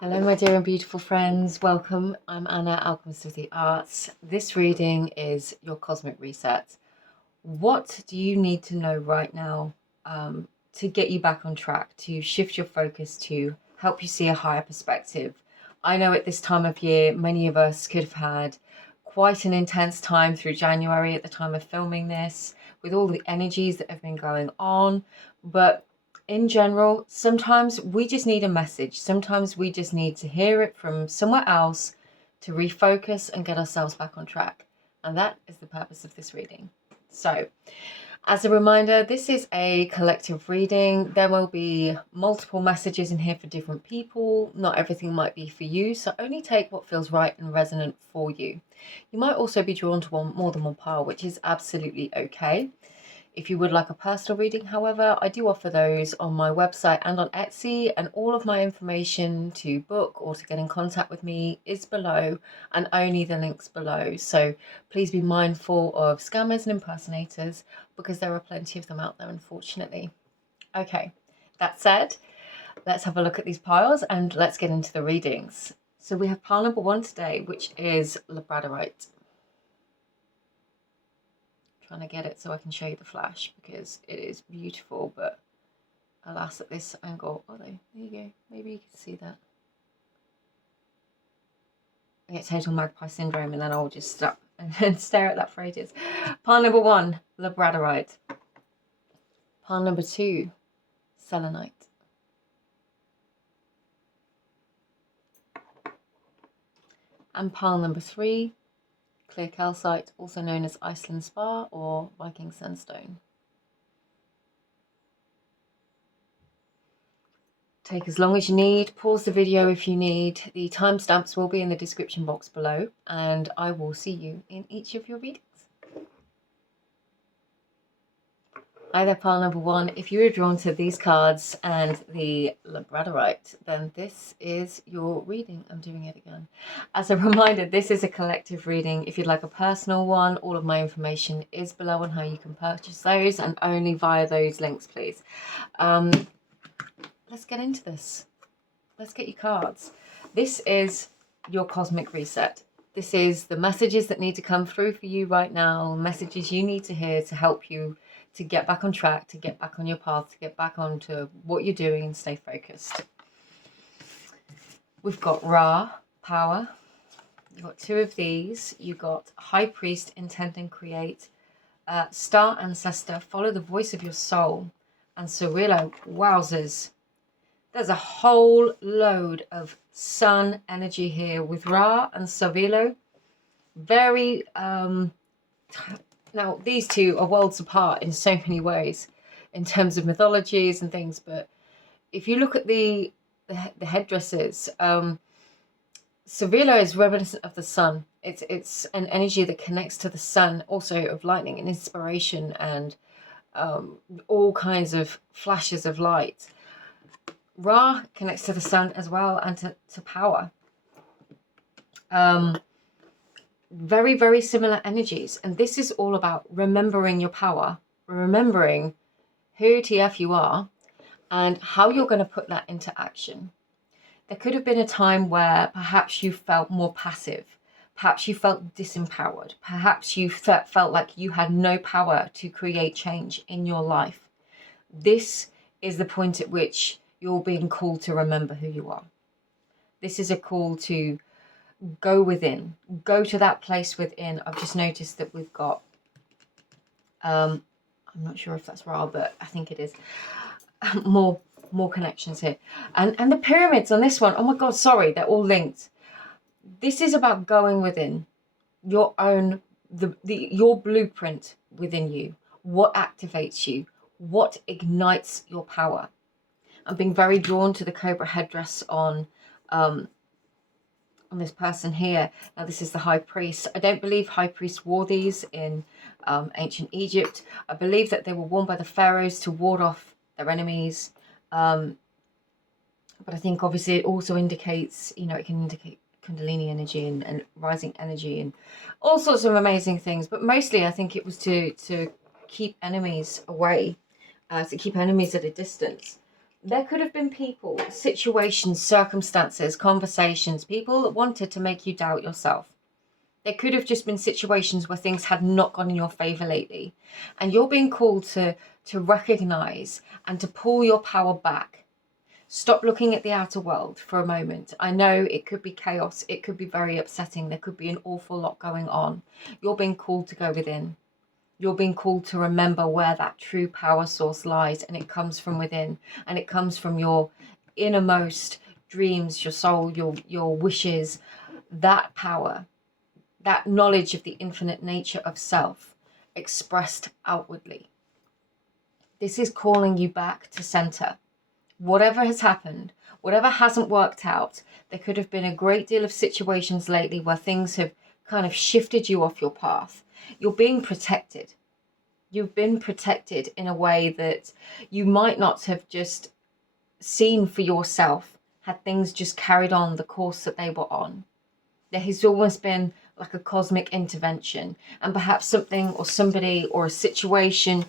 Hello, my dear and beautiful friends. Welcome. I'm Anna, Alchemist of the Arts. This reading is your cosmic reset. What do you need to know right now to get you back on track, to shift your focus, to help you see a higher perspective? I know at this time of year, many of us could have had quite an intense time through January at the time of filming this, with all the energies that have been going on, but in general, sometimes we just need a message. Sometimes we just need to hear it from somewhere else to refocus and get ourselves back on track. And that is the purpose of this reading. So, as a reminder, this is a collective reading. There will be multiple messages in here for different people. Not everything might be for you, so only take what feels right and resonant for you. You might also be drawn to more than one pile, which is absolutely okay. If you would like a personal reading, however, I do offer those on my website and on Etsy, and all of my information to book or to get in contact with me is below, and only the links below. So please be mindful of scammers and impersonators, because there are plenty of them out there, unfortunately. Okay, that said, let's have a look at these piles and let's get into the readings. So we have pile number 1 today, which is labradorite. Trying to get it so I can show you the flash, because it is beautiful, but alas, at this angle. Oh, there you go. Maybe you can see that. I get total magpie syndrome, and then I'll just stop and stare at that for ages. Pile number 1, labradorite. Pile number 2, selenite. And pile number 3, clear calcite, also known as Iceland spar or Viking sandstone. Take as long as you need, pause the video if you need. The timestamps will be in the description box below, and I will see you in each of your readings. Hi there, pile number 1. If you are drawn to these cards and the labradorite, then this is your reading. I'm doing it again. As a reminder, this is a collective reading. If you'd like a personal one, all of my information is below on how you can purchase those, and only via those links, please. Let's get into this. Let's get your cards. This is your cosmic reset. This is the messages that need to come through for you right now, messages you need to hear to help you to get back on track, to get back on your path, to get back onto what you're doing and stay focused. We've got Ra, power. You've got 2 of these. You've got High Priest, intend and create. Star Ancestor, follow the voice of your soul. And Cirilo, wowzers. There's a whole load of sun energy here with Ra and Cirilo. Very, now these two are worlds apart in so many ways in terms of mythologies and things, but if you look at the headdresses, Cirilo is reminiscent of the sun. It's an energy that connects to the sun, also of lightning and inspiration and all kinds of flashes of light. Ra connects to the sun as well, and to power. Very, very similar energies. And this is all about remembering your power, remembering who TF you are, and how you're going to put that into action. There could have been a time where perhaps you felt more passive. Perhaps you felt disempowered. Perhaps you felt like you had no power to create change in your life. This is the point at which you're being called to remember who you are. This is a call to go within, go to that place within. I've just noticed that we've got, I'm not sure if that's Ra, but I think it is, more connections here. And the pyramids on this one, oh my God, sorry, they're all linked. This is about going within your own, your blueprint within you, what activates you, what ignites your power. I'm being very drawn to the cobra headdress on this person here. Now this is the High Priest. I don't believe High Priest wore these in ancient Egypt. I believe that they were worn by the pharaohs to ward off their enemies. But I think obviously it also indicates, you know, it can indicate Kundalini energy and rising energy and all sorts of amazing things. But mostly I think it was to keep enemies away, to keep enemies at a distance. there could have been people, situations, circumstances, conversations, people that wanted to make you doubt yourself. There could have just been situations where things had not gone in your favor lately, and you're being called to recognize and to pull your power back. Stop looking at the outer world for a moment. I know it could be chaos, it could be very upsetting, there could be an awful lot going on. You're being called to go within. You're being called to remember where that true power source lies, and it comes from within, and it comes from your innermost dreams, your soul, your wishes, that power, that knowledge of the infinite nature of self expressed outwardly. This is calling you back to center. Whatever has happened, whatever hasn't worked out, there could have been a great deal of situations lately where things have kind of shifted you off your path. You're being protected. You've been protected in a way that you might not have just seen for yourself had things just carried on the course that they were on. There has almost been like a cosmic intervention, and perhaps something or somebody or a situation,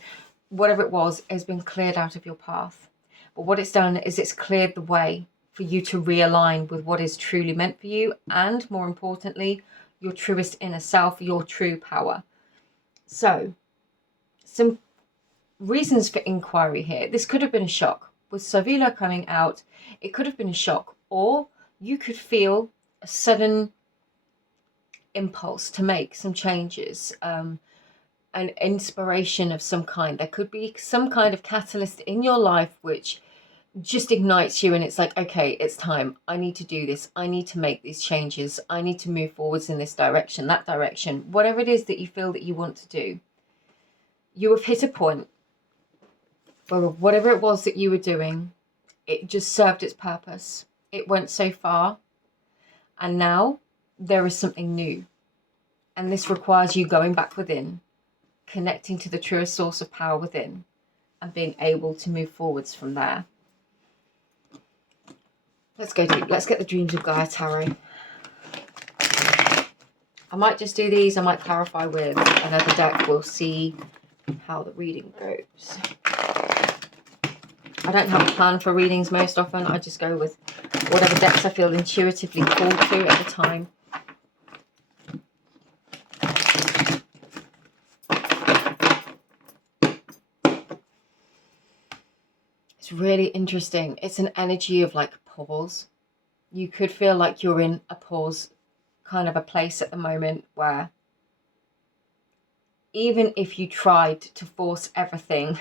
whatever it was, has been cleared out of your path. But what it's done is it's cleared the way for you to realign with what is truly meant for you, and more importantly, your truest inner self, your true power. So, some reasons for inquiry here. This could have been a shock. With Savila coming out, it could have been a shock, or you could feel a sudden impulse to make some changes, an inspiration of some kind. There could be some kind of catalyst in your life which just ignites you, and it's like, okay, it's time. I need to do this. I need to make these changes. I need to move forwards in this direction, that direction, whatever it is that you feel that you want to do. You have hit a point where whatever it was that you were doing, it just served its purpose. It went so far, and now there is something new. And this requires you going back within, connecting to the truest source of power within, and being able to move forwards from there. Let's go deep. Let's get the Dreams of Gaia Tarot. I might just do these. I might clarify with another deck. We'll see how the reading goes. I don't have a plan for readings most often. I just go with whatever decks I feel intuitively called to at the time. It's really interesting. It's an energy of like pause. You could feel like you're in a pause kind of a place at the moment where even if you tried to force everything,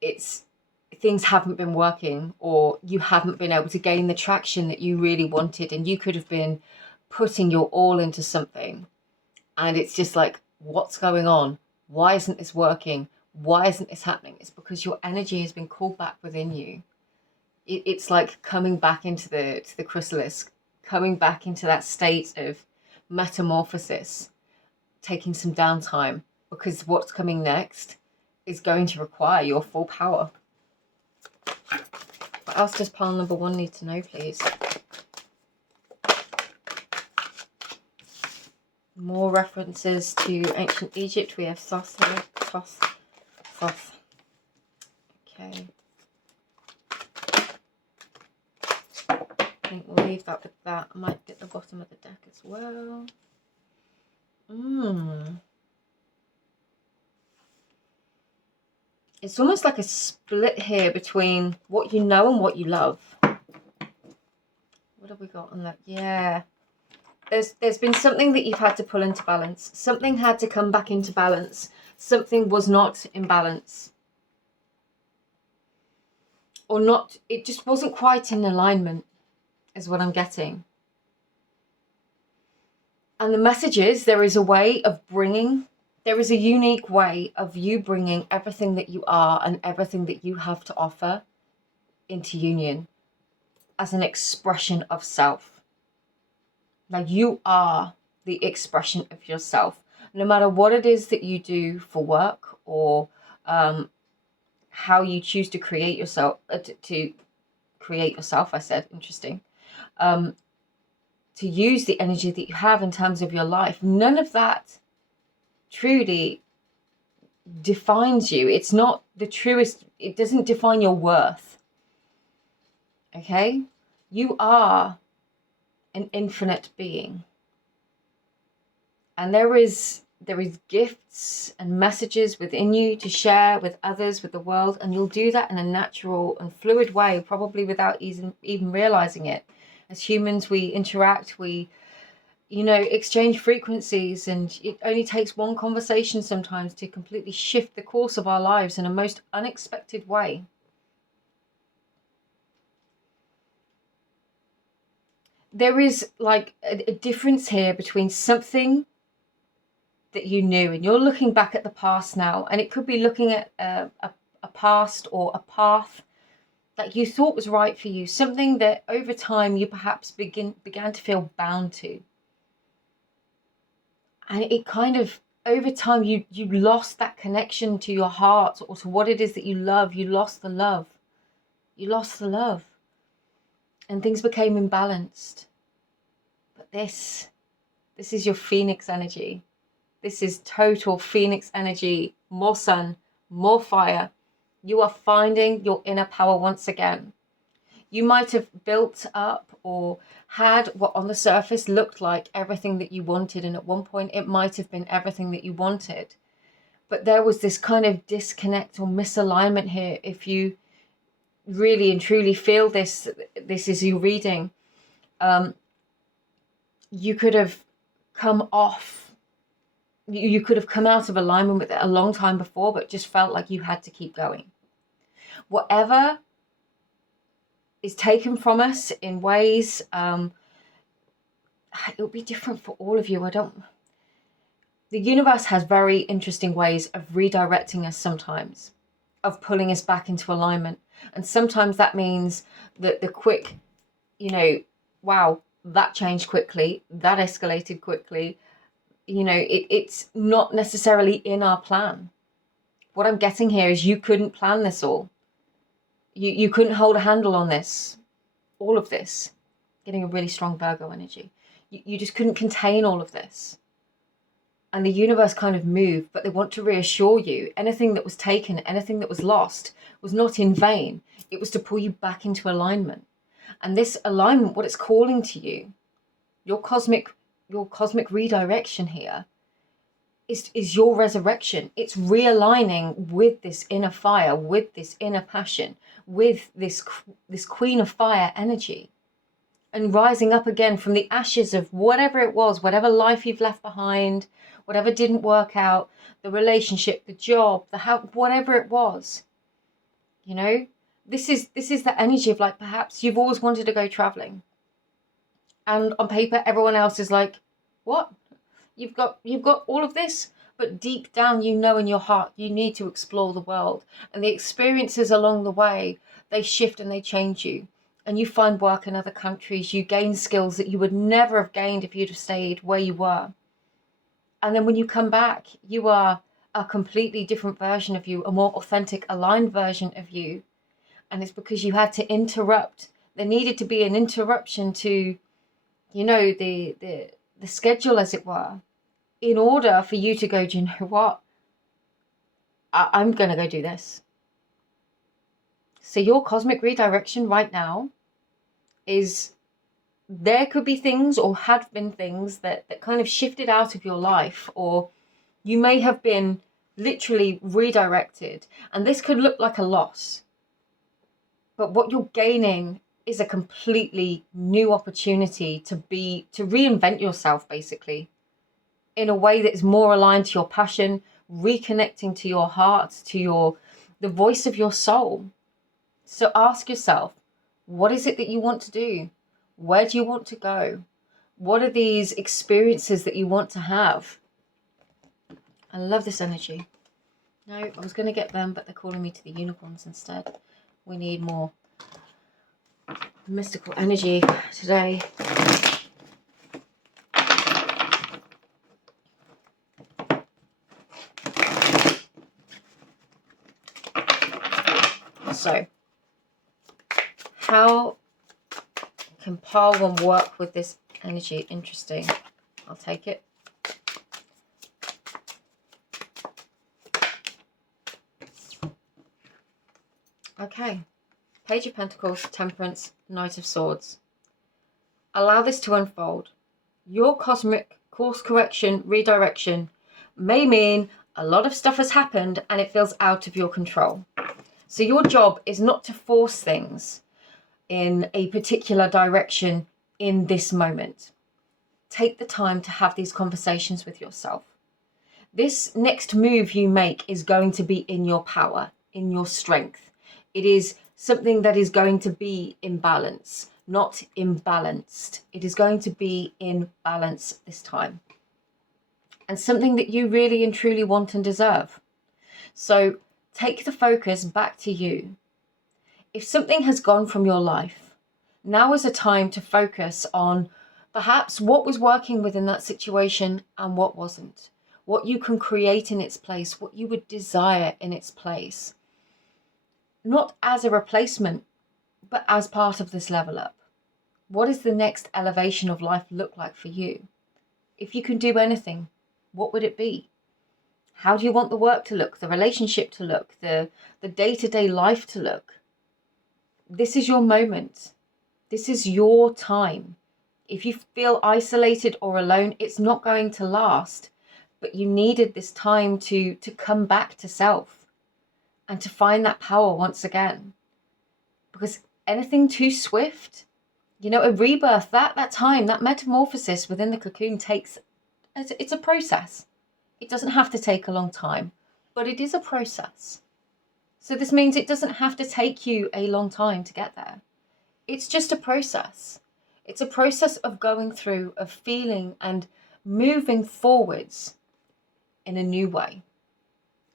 things haven't been working, or you haven't been able to gain the traction that you really wanted, and you could have been putting your all into something, and it's just like, what's going on? Why isn't this working? Why isn't this happening? It's because your energy has been called back within you. It's like coming back into the chrysalis, coming back into that state of metamorphosis, taking some downtime, because what's coming next is going to require your full power. What else does pile number 1 need to know, please? More references to ancient Egypt. We have Thoth here. Thoth. Okay. I think we'll leave that with that. I might get the bottom of the deck as well. It's almost like a split here between what you know and what you love. What have we got on that? Yeah. There's been something that you've had to pull into balance. Something had to come back into balance. Something was not in balance. Or not, it just wasn't quite in alignment, is what I'm getting. And the message is, there is a way of bringing, there is a unique way of you bringing everything that you are and everything that you have to offer into union as an expression of self. Like, you are the expression of yourself. No matter what it is that you do for work, or how you choose to create yourself, I said, interesting. To use the energy that you have in terms of your life, none of that truly defines you. It's not the truest, it doesn't define your worth. Okay? You are an infinite being. And there is gifts and messages within you to share with others, with the world, and you'll do that in a natural and fluid way, probably without even realizing it. As humans, we interact, we, you know, exchange frequencies, and it only takes one conversation sometimes to completely shift the course of our lives in a most unexpected way. There is like a difference here between something that you knew, and you're looking back at the past now, and it could be looking at a past or a path that you thought was right for you, something that over time you perhaps began to feel bound to, and it kind of over time you lost that connection to your heart or to what it is that you love. You lost the love, and things became imbalanced. But this is your phoenix energy. This is total phoenix energy, more sun, more fire. You are finding your inner power once again. You might have built up or had what on the surface looked like everything that you wanted, and at one point it might have been everything that you wanted. But there was this kind of disconnect or misalignment here. If you really and truly feel this is you reading, you could have come off. You could have come out of alignment with it a long time before, but just felt like you had to keep going. Whatever is taken from us in ways, it'll be different for all of you. The universe has very interesting ways of redirecting us sometimes, of pulling us back into alignment. And sometimes that means that the quick, you know, wow, that changed quickly, that escalated quickly. You know, it's not necessarily in our plan. What I'm getting here is you couldn't plan this all. You couldn't hold a handle on this, all of this. Getting a really strong Virgo energy. You just couldn't contain all of this. And the universe kind of moved, but they want to reassure you anything that was taken, anything that was lost was not in vain. It was to pull you back into alignment. And this alignment, what it's calling to you, your cosmic redirection here is your resurrection. It's realigning with this inner fire, with this inner passion, with this queen of fire energy, and rising up again from the ashes of whatever it was, whatever life you've left behind, whatever didn't work out, the relationship, the job, the house, whatever it was. You know, this is the energy of like, perhaps you've always wanted to go traveling, and on paper everyone else is like, what? You've got all of this, but deep down you know in your heart you need to explore the world, and the experiences along the way, they shift and they change you, and you find work in other countries, you gain skills that you would never have gained if you'd have stayed where you were. And then when you come back, you are a completely different version of you, a more authentic, aligned version of you. And it's because you had to interrupt. There needed to be an interruption to, you know, the schedule, as it were, in order for you to go, do you know what? I'm going to go do this. So your cosmic redirection right now is, there could be things or had been things that kind of shifted out of your life, or you may have been literally redirected. And this could look like a loss. But what you're gaining is a completely new opportunity to reinvent yourself, basically, in a way that is more aligned to your passion, reconnecting to your heart, to the voice of your soul. So ask yourself, what is it that you want to do? Where do you want to go? What are these experiences that you want to have? I love this energy. No, I was going to get them, but they're calling me to the unicorns instead. We need more mystical energy today. So, how can pile one work with this energy? Interesting. I'll take it. Okay. Page of Pentacles, Temperance, Knight of Swords. Allow this to unfold. Your cosmic course correction, redirection may mean a lot of stuff has happened and it feels out of your control. So your job is not to force things in a particular direction in this moment. Take the time to have these conversations with yourself. This next move you make is going to be in your power, in your strength. It is something that is going to be in balance, not imbalanced. It is going to be in balance this time. And something that you really and truly want and deserve. So take the focus back to you. If something has gone from your life, now is a time to focus on perhaps what was working within that situation and what wasn't. What you can create in its place, what you would desire in its place. Not as a replacement, but as part of this level up. What does the next elevation of life look like for you? If you can do anything, what would it be? How do you want the work to look, the relationship to look, the day-to-day life to look? This is your moment. This is your time. If you feel isolated or alone, it's not going to last. But you needed this time to come back to self and to find that power once again. Because anything too swift, a rebirth, that time, that metamorphosis within the cocoon it's a process. It doesn't have to take a long time, but it is a process. So this means it doesn't have to take you a long time to get there. It's just a process. It's a process of going through, of feeling and moving forwards in a new way.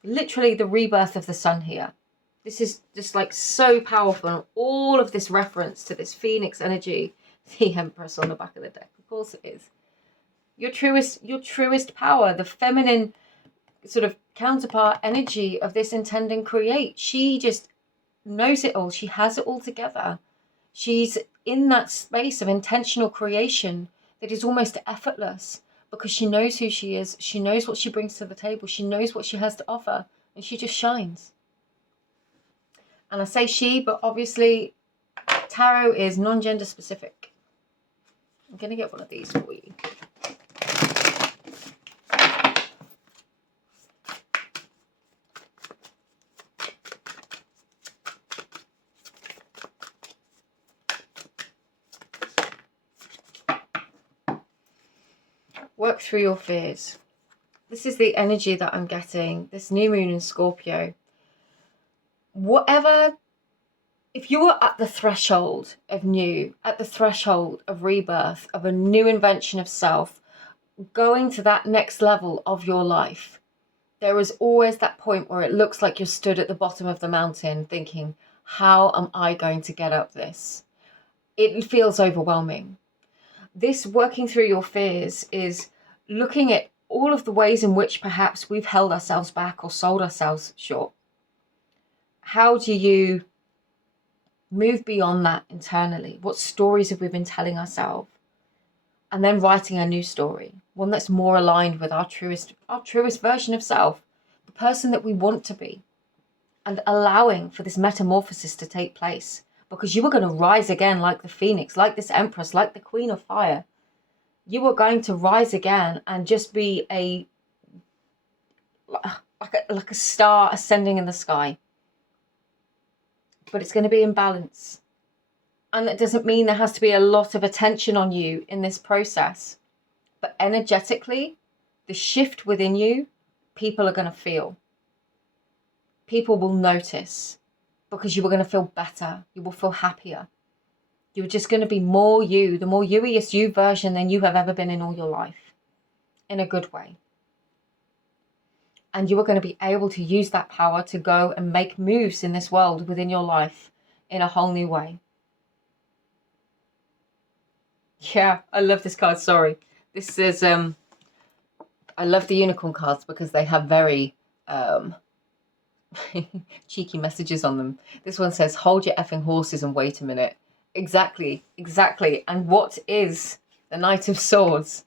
Literally the rebirth of the sun here. This is just like so powerful. And all of this reference to this phoenix energy, the Empress on the back of the deck. Of course it is. Your truest power, the feminine sort of counterpart energy of this intend and create. She just knows it all. She has it all together. She's in that space of intentional creation that is almost effortless because she knows who she is. She knows what she brings to the table. She knows what she has to offer, and she just shines. And I say she, but obviously tarot is non-gender specific. I'm going to get one of these for you. Work through your fears. This is the energy that I'm getting. This new moon in Scorpio. If you are at the threshold of new, at the threshold of rebirth, of a new invention of self, going to that next level of your life, there is always that point where it looks like you're stood at the bottom of the mountain thinking, how am I going to get up this? It feels overwhelming. This working through your fears is looking at all of the ways in which perhaps we've held ourselves back or sold ourselves short. How do you move beyond that internally? What stories have we been telling ourselves? And then writing a new story, one that's more aligned with our truest version of self, the person that we want to be, and allowing for this metamorphosis to take place. Because you are going to rise again like the phoenix, like this empress, like the queen of fire. You are going to rise again and just be like a star ascending in the sky. But it's going to be in balance. And that doesn't mean there has to be a lot of attention on you in this process. But energetically, the shift within you, people are going to feel. People will notice. Because you are going to feel better. You will feel happier. You're just going to be more you, the more you-iest you version than you have ever been in all your life. In a good way. And you are going to be able to use that power to go and make moves in this world within your life in a whole new way. Yeah, I love this card. Sorry. This is, I love the unicorn cards because they have very cheeky messages on them. This one says, hold your effing horses and wait a minute. Exactly. And what is the Knight of Swords?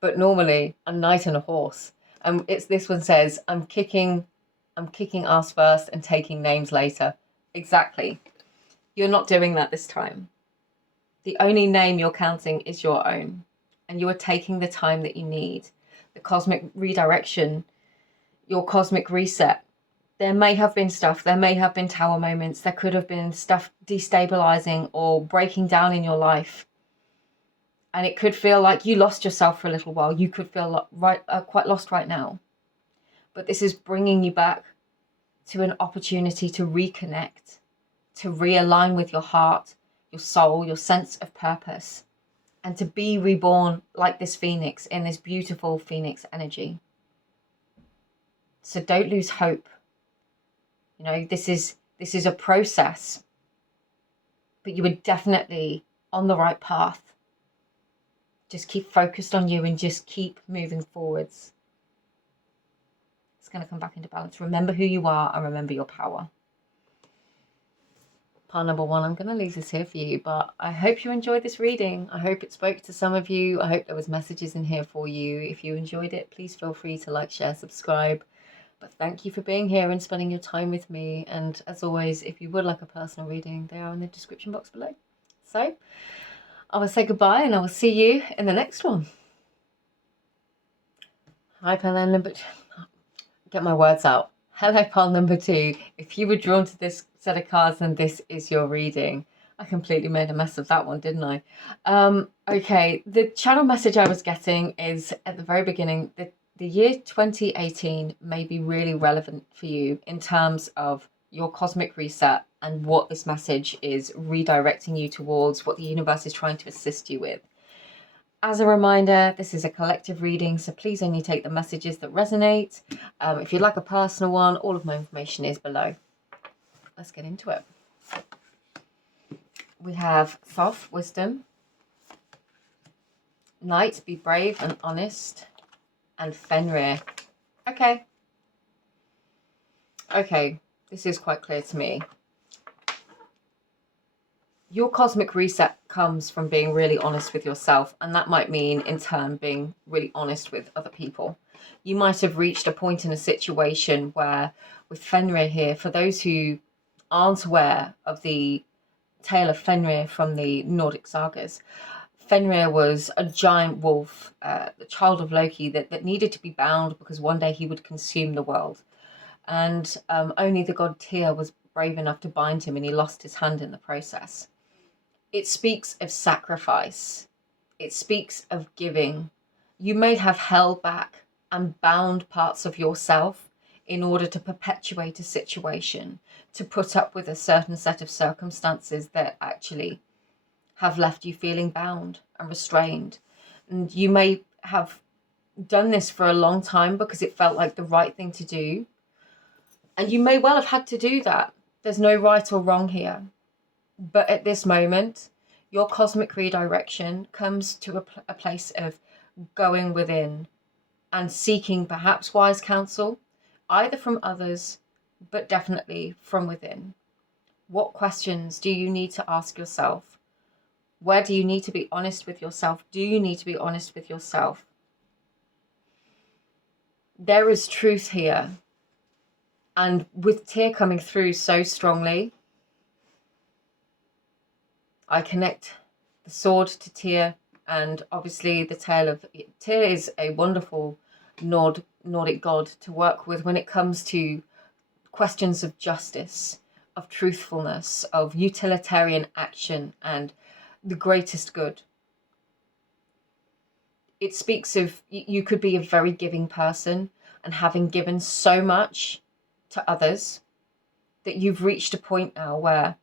But normally a knight and a horse. And this one says, I'm kicking ass first and taking names later. Exactly. You're not doing that this time. The only name you're counting is your own, and you are taking the time that you need. The cosmic redirection, your cosmic reset. There may have been stuff, there may have been tower moments, there could have been stuff destabilizing or breaking down in your life. And it could feel like you lost yourself for a little while. You could feel quite lost right now. But this is bringing you back to an opportunity to reconnect, to realign with your heart, your soul, your sense of purpose, and to be reborn like this phoenix in this beautiful phoenix energy. So don't lose hope. You know, this is a process, but you are definitely on the right path. Just keep focused on you and just keep moving forwards. It's going to come back into balance. Remember who you are and remember your power. Pile number 1, I'm going to leave this here for you, but I hope you enjoyed this reading. I hope it spoke to some of you. I hope there was messages in here for you. If you enjoyed it, please feel free to like, share, subscribe. But thank you for being here and spending your time with me. And as always, if you would like a personal reading, they are in the description box below. So I will say goodbye and I will see you in the next one. Hi, pile number 2. Get my words out. Hello, pile number 2. If you were drawn to this set of cards, then this is your reading. I completely made a mess of that one, didn't I? Okay, the channel message I was getting is at the very beginning that the year 2018 may be really relevant for you in terms of your cosmic reset and what this message is redirecting you towards, what the universe is trying to assist you with. As a reminder, this is a collective reading, so please only take the messages that resonate. If you'd like a personal one, all of my information is below. Let's get into it. We have Thoth, wisdom. Knight, be brave and honest. And Fenrir. Okay. Okay, this is quite clear to me. Your cosmic reset comes from being really honest with yourself, and that might mean, in turn, being really honest with other people. You might have reached a point in a situation where, with Fenrir here, for those who aren't aware of the tale of Fenrir from the Nordic sagas, Fenrir was a giant wolf, the child of Loki, that needed to be bound because one day he would consume the world. And only the god Tyr was brave enough to bind him, and he lost his hand in the process. It speaks of sacrifice. It speaks of giving. You may have held back and bound parts of yourself in order to perpetuate a situation, to put up with a certain set of circumstances that actually have left you feeling bound and restrained. And you may have done this for a long time because it felt like the right thing to do. And you may well have had to do that. There's no right or wrong here. But at this moment, your cosmic redirection comes to a place of going within and seeking perhaps wise counsel, either from others, but definitely from within. What questions do you need to ask yourself? Where do you need to be honest with yourself? Do you need to be honest with yourself? There is truth here. And with Tyr coming through so strongly, I connect the sword to Tyr, and obviously the tale of Tyr is a wonderful Nordic god to work with when it comes to questions of justice, of truthfulness, of utilitarian action, and the greatest good. It speaks of you could be a very giving person, and having given so much to others that you've reached a point now where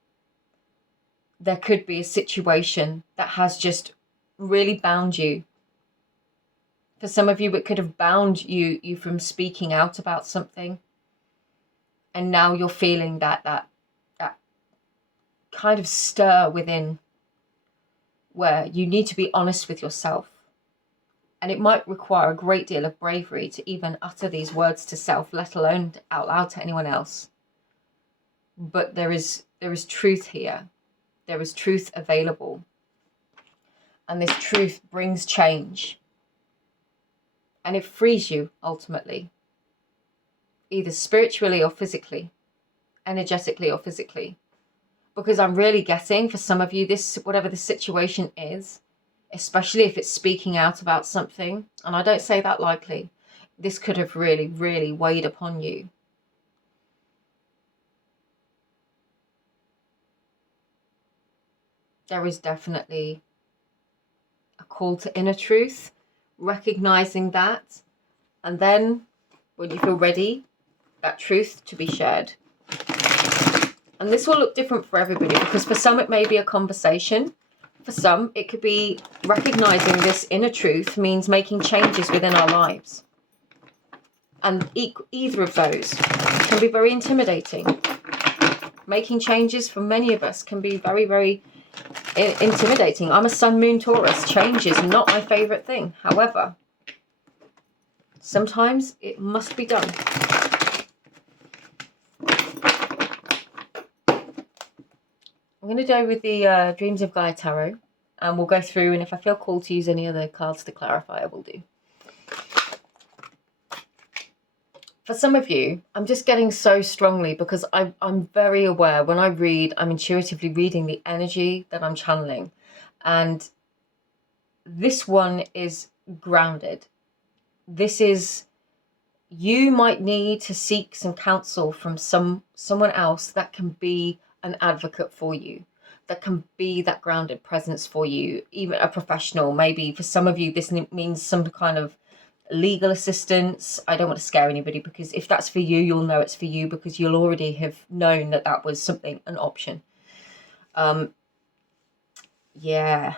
there could be a situation that has just really bound you. For some of you, it could have bound you from speaking out about something. And now you're feeling that kind of stir within where you need to be honest with yourself. And it might require a great deal of bravery to even utter these words to self, let alone out loud to anyone else. But there is truth here. There is truth available. And this truth brings change. And it frees you, ultimately. Either spiritually or physically. Energetically or physically. Because I'm really getting, for some of you, this, whatever the situation is, especially if it's speaking out about something, and I don't say that lightly, this could have really, really weighed upon you. There is definitely a call to inner truth, recognizing that, and then when you feel ready, that truth to be shared. And this will look different for everybody, because for some it may be a conversation. For some, it could be recognizing this inner truth means making changes within our lives. And either of those can be very intimidating. Making changes for many of us can be very, very intimidating. I'm a Sun, Moon, Taurus. Change is not my favorite thing. However, sometimes it must be done. I'm going to go with the Dreams of Gaia Tarot, and we'll go through, and if I feel called to use any other cards to clarify, I will do. For some of you, I'm just getting so strongly, because I'm very aware when I read, I'm intuitively reading the energy that I'm channeling. And this one is grounded. This is, you might need to seek some counsel from someone else that can be an advocate for you, that can be that grounded presence for you, even a professional. Maybe for some of you, this means some kind of legal assistance. I don't want to scare anybody, because if that's for you, you'll know it's for you, because you'll already have known that that was something, an option. Yeah.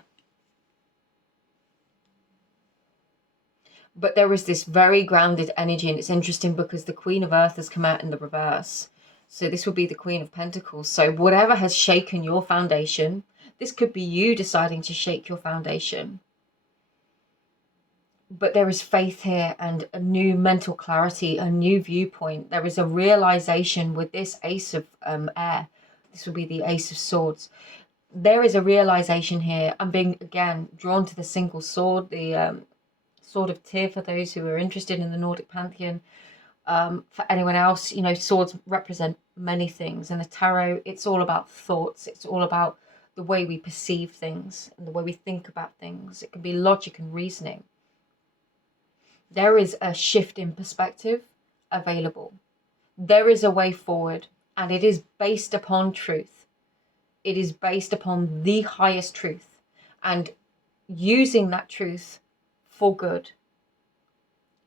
But there is this very grounded energy, and it's interesting because the Queen of Earth has come out in the reverse. So this would be the Queen of Pentacles. So whatever has shaken your foundation, this could be you deciding to shake your foundation. But there is faith here, and a new mental clarity, a new viewpoint. There is a realization with this Ace of Air. This will be the Ace of Swords. There is a realization here. I'm being, again, drawn to the single sword, the Sword of Tyr, for those who are interested in the Nordic pantheon. For anyone else, you know, swords represent many things. And the tarot, it's all about thoughts. It's all about the way we perceive things and the way we think about things. It can be logic and reasoning. There is a shift in perspective available. There is a way forward, and it is based upon truth. It is based upon the highest truth, and using that truth for good,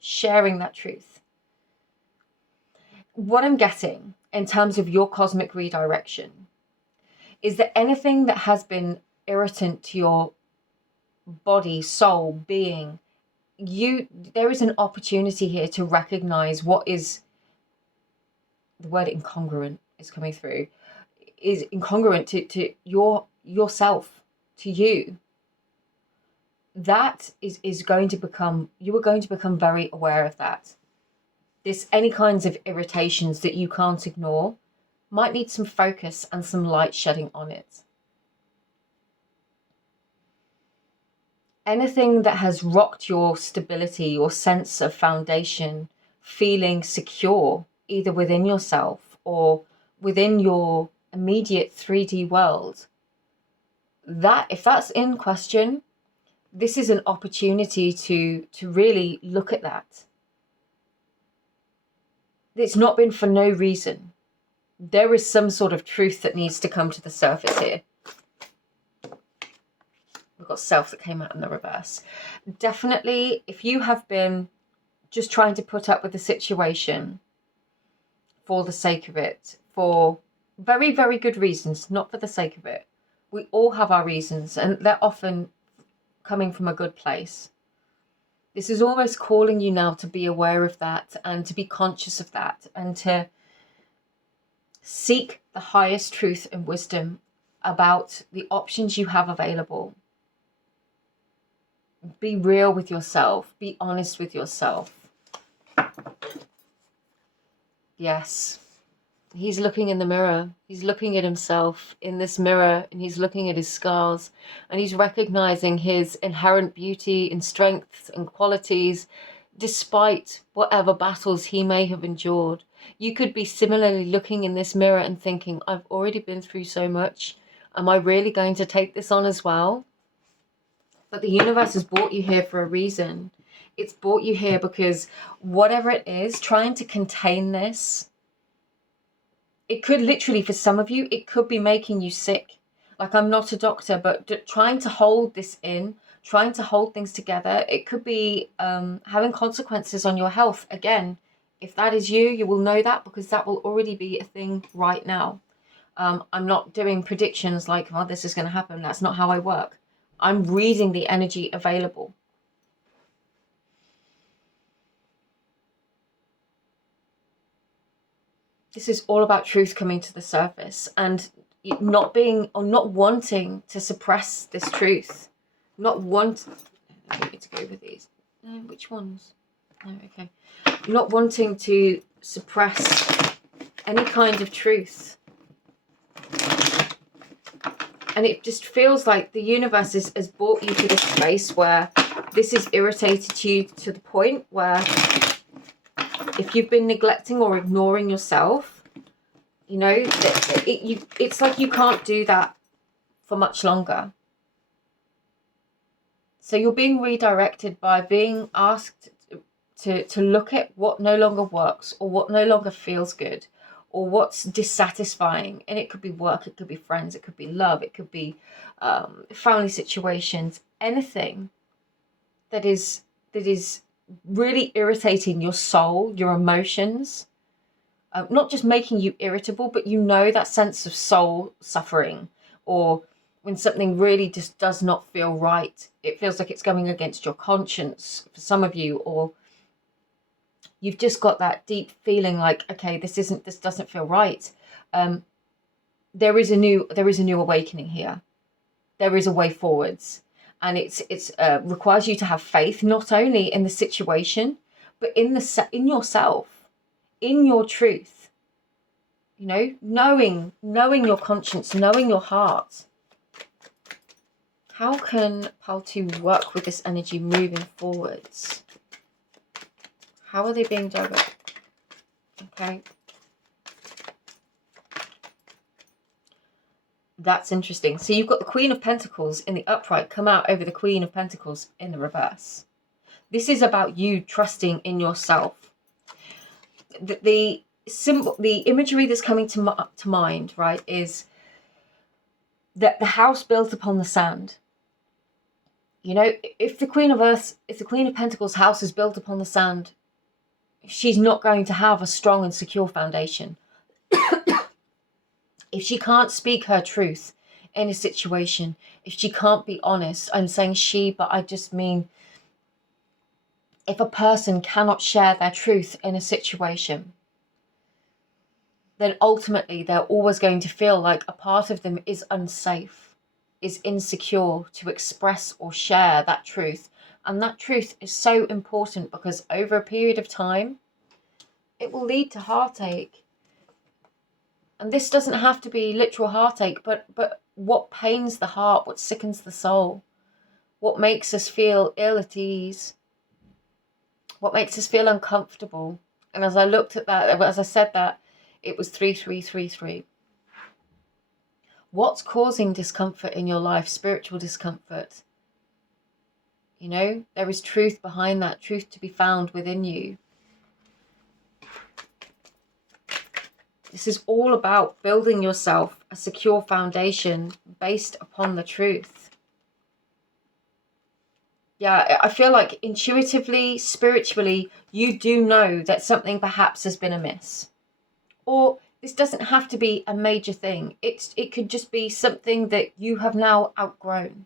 sharing that truth. What I'm getting in terms of your cosmic redirection is that anything that has been irritant to your body, soul, being, there is an opportunity here to recognize what is, the word incongruent is coming through, is incongruent to yourself, to you. That is going to become, you are going to become very aware of that. Any kinds of irritations that you can't ignore might need some focus and some light shedding on it. Anything that has rocked your stability, your sense of foundation, feeling secure, either within yourself or within your immediate 3D world, that, if that's in question, this is an opportunity to really look at that. It's not been for no reason. There is some sort of truth that needs to come to the surface here. We've got self that came out in the reverse. Definitely, if you have been just trying to put up with the situation for the sake of it, for very, very good reasons, not for the sake of it. We all have our reasons, and they're often coming from a good place. This is almost calling you now to be aware of that, and to be conscious of that, and to seek the highest truth and wisdom about the options you have available. Be real with yourself. Be honest with yourself. Yes. He's looking in the mirror. He's looking at himself in this mirror, and he's looking at his scars, and he's recognizing his inherent beauty and strengths and qualities, despite whatever battles he may have endured. You could be similarly looking in this mirror and thinking, I've already been through so much. Am I really going to take this on as well? But the universe has brought you here for a reason. It's brought you here because whatever it is, trying to contain this, it could literally, for some of you, it could be making you sick. Like, I'm not a doctor, but trying to hold this in, trying to hold things together, it could be having consequences on your health. Again, if that is you, you will know that because that will already be a thing right now. I'm not doing predictions like, oh, this is going to happen. That's not how I work. I'm reading the energy available. This is all about truth coming to the surface and not being or not wanting to suppress this truth. Not want. I need to go over these. No, which ones? No, okay. Not wanting to suppress any kind of truth. And it just feels like the universe has brought you to this space where this has irritated you to the point where if you've been neglecting or ignoring yourself, you know, it's like you can't do that for much longer. So you're being redirected by being asked to look at what no longer works or what no longer feels good or what's dissatisfying. And it could be work, it could be friends, it could be love, it could be family situations, anything that is really irritating your soul, your emotions, not just making you irritable, but you know that sense of soul suffering, or when something really just does not feel right, it feels like it's going against your conscience for some of you, or you've just got that deep feeling like, okay, this doesn't feel right. There is a new awakening here. There is a way forwards. And it's requires you to have faith, not only in the situation, but in yourself, in your truth. You know, knowing your conscience, knowing your heart. How can Pile 2 work with this energy moving forwards? How are they being diverted? Okay. That's interesting. So you've got the Queen of Pentacles in the upright come out over the Queen of Pentacles in the reverse. This is about you trusting in yourself. The symbol, the imagery that's coming to mind, right, is that the house built upon the sand. You know, if the Queen of Pentacles house is built upon the sand, she's not going to have a strong and secure foundation. If she can't speak her truth in a situation, if she can't be honest, I'm saying she, but I just mean if a person cannot share their truth in a situation, then ultimately they're always going to feel like a part of them is unsafe, is insecure to express or share that truth. And that truth is so important because over a period of time, it will lead to heartache. And this doesn't have to be literal heartache, but what pains the heart, what sickens the soul, what makes us feel ill at ease, what makes us feel uncomfortable. And as I looked at that, as I said that, it was 3333. What's causing discomfort in your life, spiritual discomfort? You know, there is truth behind that, truth to be found within you. This is all about building yourself a secure foundation based upon the truth. Yeah, I feel like intuitively, spiritually, you do know that something perhaps has been amiss. Or this doesn't have to be a major thing. It could just be something that you have now outgrown.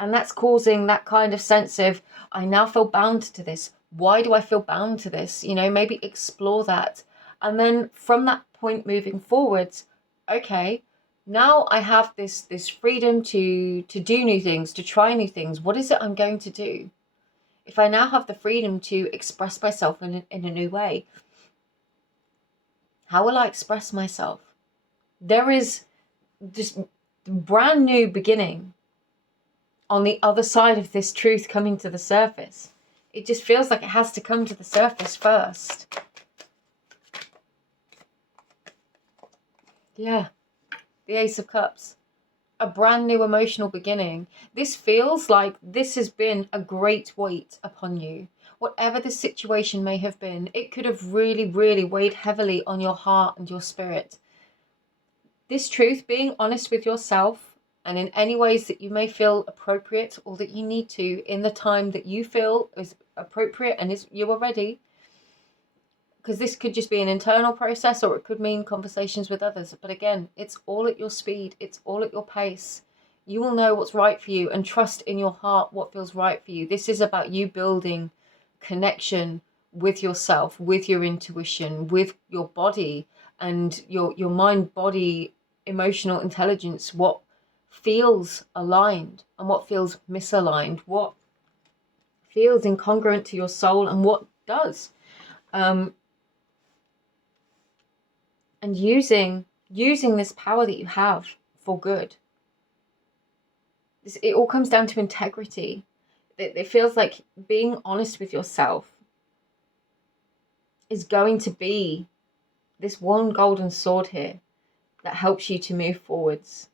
And that's causing that kind of sense of, I now feel bound to this. Why do I feel bound to this? You know, maybe explore that. And then from that point moving forwards, okay, now I have this freedom to do new things, to try new things. What is it I'm going to do? If I now have the freedom to express myself in a new way, how will I express myself? There is this brand new beginning on the other side of this truth coming to the surface. It just feels like it has to come to the surface first. Yeah, the Ace of Cups. A brand new emotional beginning. This feels like this has been a great weight upon you. Whatever the situation may have been, it could have really, really weighed heavily on your heart and your spirit. This truth, being honest with yourself, and in any ways that you may feel appropriate or that you need to in the time that you feel is appropriate and you are ready, because this could just be an internal process or it could mean conversations with others. But again, it's all at your speed. It's all at your pace. You will know what's right for you, and trust in your heart what feels right for you. This is about you building connection with yourself, with your intuition, with your body and your mind, body, emotional intelligence, what feels aligned and what feels misaligned, what feels incongruent to your soul and what does. And using this power that you have for good. It all comes down to integrity. It feels like being honest with yourself is going to be this one golden sword here that helps you to move forwards.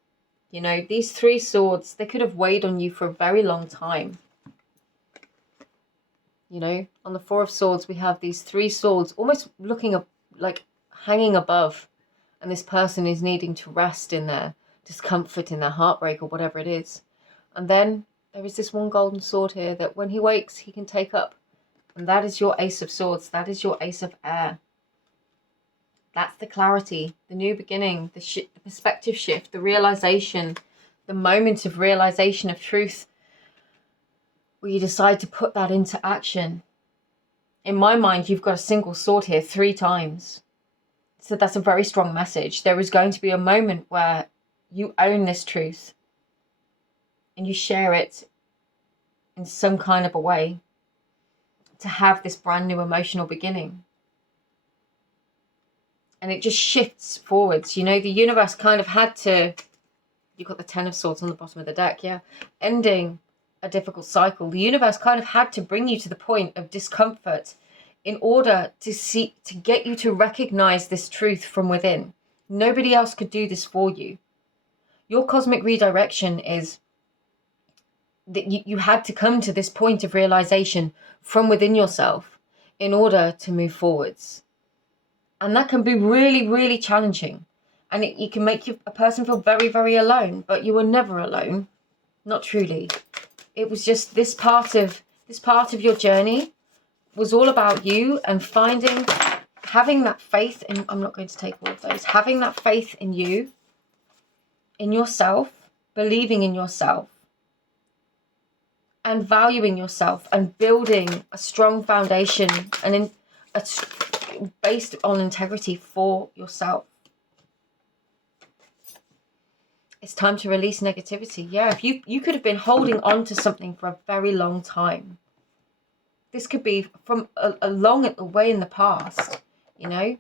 You know, these 3 swords, they could have weighed on you for a very long time. You know, on the 4 of Swords, we have these 3 swords almost looking up, like hanging above. And this person is needing to rest in their discomfort, in their heartbreak or whatever it is. And then there is this one golden sword here that when he wakes, he can take up. And that is your Ace of Swords. That is your Ace of Air. That's the clarity, the new beginning, the perspective shift, the realization, the moment of realization of truth, where you decide to put that into action. In my mind, you've got a single sword here 3 times. So that's a very strong message. There is going to be a moment where you own this truth and you share it in some kind of a way to have this brand new emotional beginning. And it just shifts forwards. You know, the universe kind of had to, you've got the 10 of Swords on the bottom of the deck, yeah, ending a difficult cycle. The universe kind of had to bring you to the point of discomfort in order to get you to recognize this truth from within. Nobody else could do this for you. Your cosmic redirection is that you had to come to this point of realization from within yourself in order to move forwards. And that can be really, really challenging. And it can make a person feel very, very alone. But you were never alone. Not truly. It was just this part of your journey was all about you and having that faith in, I'm not going to take all of those, having that faith in you, in yourself, believing in yourself, and valuing yourself and building a strong foundation and based on integrity for yourself. It's time to release negativity. Yeah, if you could have been holding on to something for a very long time. This could be from a long way in the past, you know,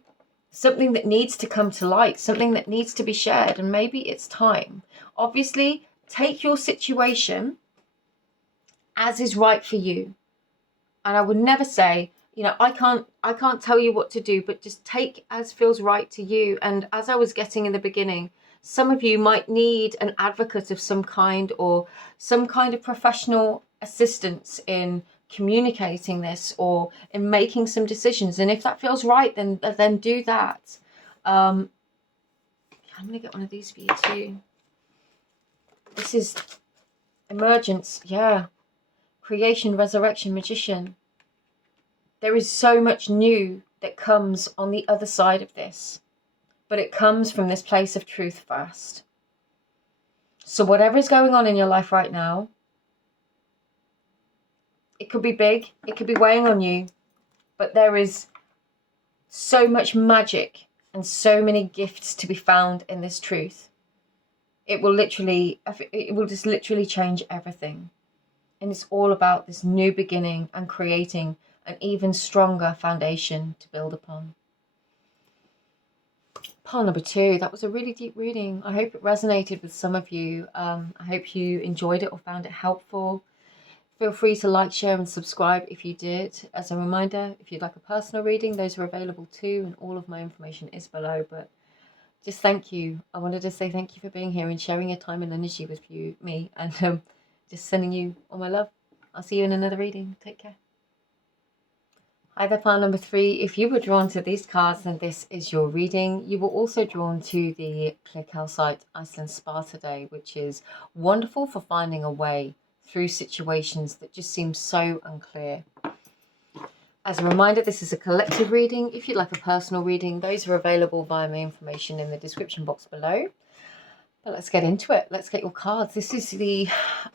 something that needs to come to light, something that needs to be shared, and maybe it's time. Obviously, take your situation as is right for you. And I would never say, you know, I can't tell you what to do, but just take as feels right to you. And as I was getting in the beginning, some of you might need an advocate of some kind or some kind of professional assistance in communicating this or in making some decisions. And if that feels right, then do that. I'm going to get one of these for you too. This is Emergence. Yeah. Creation, Resurrection, Magician. There is so much new that comes on the other side of this. But it comes from this place of truth first. So whatever is going on in your life right now, it could be big, it could be weighing on you, but there is so much magic and so many gifts to be found in this truth. It will just literally change everything. And it's all about this new beginning and creating an even stronger foundation to build upon. Pile number 2, that was a really deep reading. I hope it resonated with some of you. I hope you enjoyed it or found it helpful. Feel free to like, share and subscribe if you did. As a reminder, if you'd like a personal reading, those are available too, and all of my information is below. But just thank you. I wanted to say thank you for being here and sharing your time and energy with me, and just sending you all my love. I'll see you in another reading. Take care. Hi there, pile number 3. If you were drawn to these cards, then this is your reading. You were also drawn to the Calcite Iceland Spa today, which is wonderful for finding a way through situations that just seem so unclear. As a reminder, this is a collective reading. If you'd like a personal reading, those are available via my information in the description box below. But let's get into it. Let's get your cards. This is the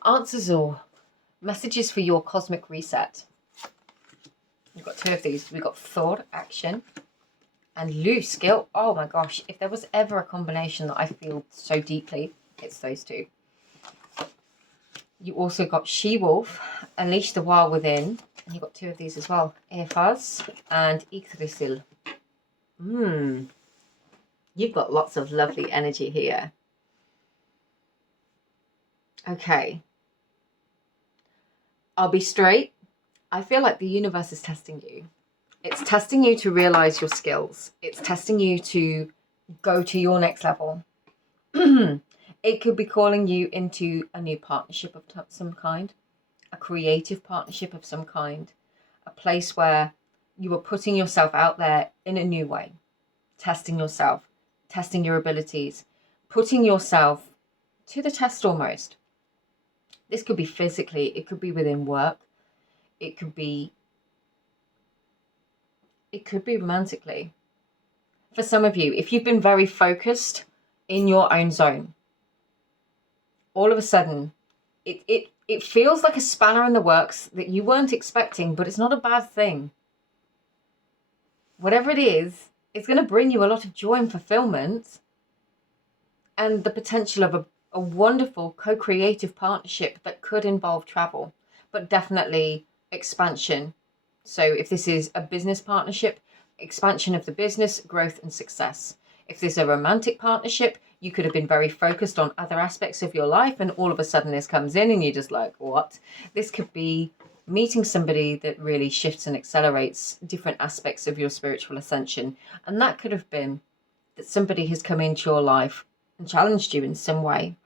answers or messages for your cosmic reset. We've got 2 of these. We've got thought, action, and loose guilt. Oh my gosh, if there was ever a combination that I feel so deeply, it's those 2. You also got she-wolf, unleash the wild within. And you've got 2 of these as well. Efaz and Yggdrasil. You've got lots of lovely energy here. Okay. I'll be straight. I feel like the universe is testing you. It's testing you to realize your skills. It's testing you to go to your next level. It could be calling you into a new partnership of some kind, a creative partnership of some kind, a place where you are putting yourself out there in a new way, testing yourself, testing your abilities, putting yourself to the test almost. This could be physically, it could be within work, it could be romantically. For some of you, if you've been very focused in your own zone, all of a sudden it feels like a spanner in the works that you weren't expecting, but it's not a bad thing. Whatever it is, it's going to bring you a lot of joy and fulfillment and the potential of a wonderful co-creative partnership that could involve travel, but definitely expansion. So if this is a business partnership, expansion of the business, growth and success. If this is a romantic partnership, you could have been very focused on other aspects of your life and all of a sudden this comes in and you're just like, what? This could be meeting somebody that really shifts and accelerates different aspects of your spiritual ascension. And that could have been that somebody has come into your life and challenged you in some way.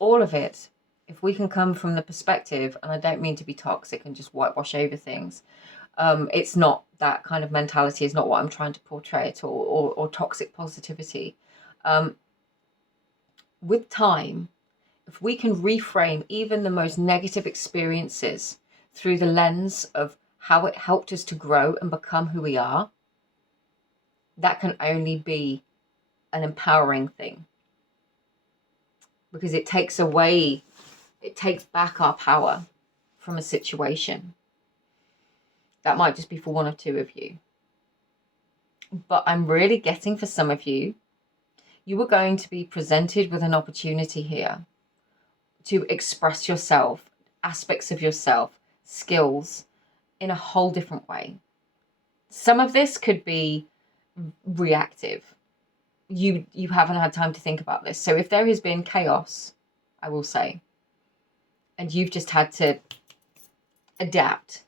All of it, if we can come from the perspective, and I don't mean to be toxic and just whitewash over things, it's not that kind of mentality, is not what I'm trying to portray at all, or toxic positivity. With time, if we can reframe even the most negative experiences through the lens of how it helped us to grow and become who we are, that can only be an empowering thing. Because it takes back our power from a situation. That might just be for 1 or 2 of you. But I'm really getting for some of you, you are going to be presented with an opportunity here to express yourself, aspects of yourself, skills in a whole different way. Some of this could be reactive. You haven't had time to think about this. So if there has been chaos, I will say, and you've just had to adapt,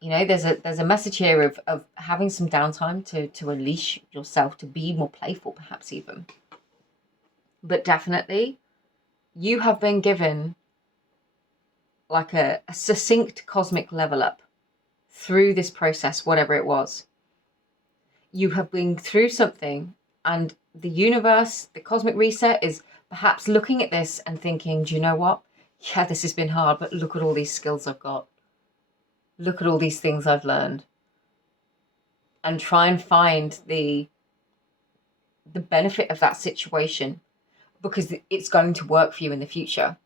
you know, there's a message here of having some downtime to unleash yourself, to be more playful, perhaps even. But definitely, you have been given like a succinct cosmic level up through this process, whatever it was. You have been through something, and the universe, the cosmic reset, is perhaps looking at this and thinking, do you know what? Yeah, this has been hard, but look at all these skills I've got. Look at all these things I've learned. And try and find the benefit of that situation, because it's going to work for you in the future.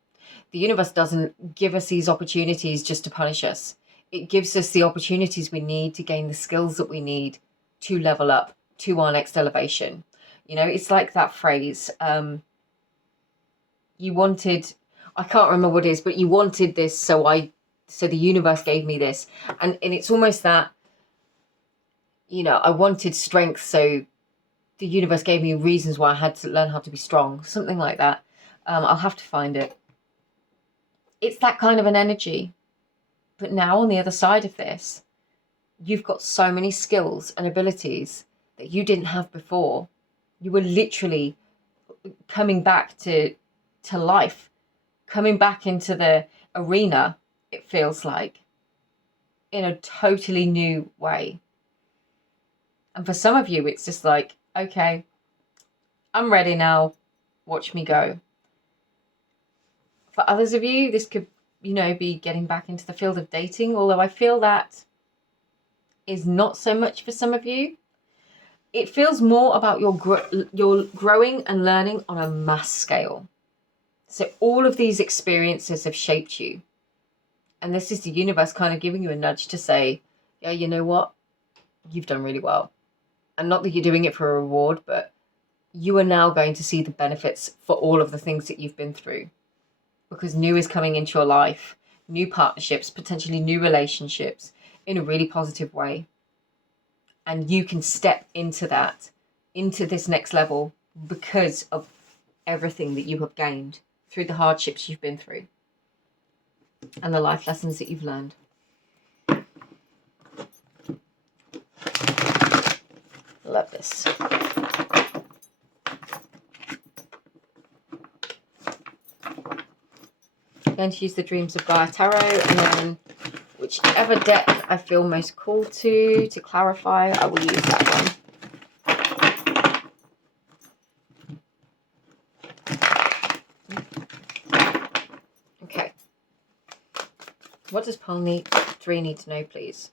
The universe doesn't give us these opportunities just to punish us. It gives us the opportunities we need to gain the skills that we need to level up to our next elevation. You know, it's like that phrase, you wanted, I can't remember what it is, but you wanted this, so the universe gave me this. And it's almost that, you know, I wanted strength, so the universe gave me reasons why I had to learn how to be strong. Something like that. I'll have to find it. It's that kind of an energy. But now on the other side of this, you've got so many skills and abilities that you didn't have before. You were literally coming back to life, coming back into the arena, it feels like, in a totally new way. And for some of you, it's just like, okay, I'm ready now. Watch me go. For others of you, this could, be getting back into the field of dating, although I feel that is not so much for some of you. It feels more about your growing and learning on a mass scale. So all of these experiences have shaped you. And this is the universe kind of giving you a nudge to say, yeah, you know what? You've done really well. And not that you're doing it for a reward, but you are now going to see the benefits for all of the things that you've been through. Because new is coming into your life, new partnerships, potentially new relationships in a really positive way. And you can step into that, into this next level, because of everything that you have gained through the hardships you've been through and the life lessons that you've learned. Love this. I'm going to use the Dreams of Gaia Tarot, and then whichever deck I feel most called to clarify, I will use that one. Okay. What does pile 3 need to know, please?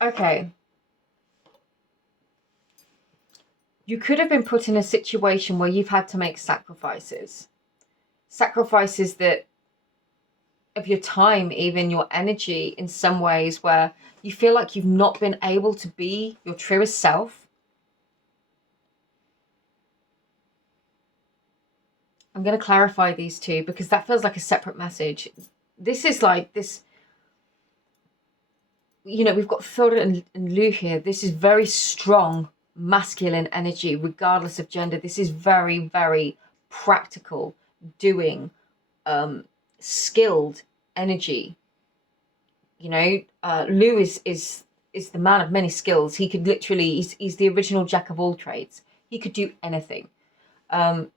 Okay. You could have been put in a situation where you've had to make sacrifices. Sacrifices that of your time, even your energy, in some ways where you feel like you've not been able to be your truest self. I'm going to clarify these two because that feels like a separate message. This is like this, we've got Thor and Lu here. This is very strong masculine energy, regardless of gender. This is very, very practical, doing, skilled energy. Lu is the man of many skills. He could literally, he's the original jack of all trades. He could do anything. And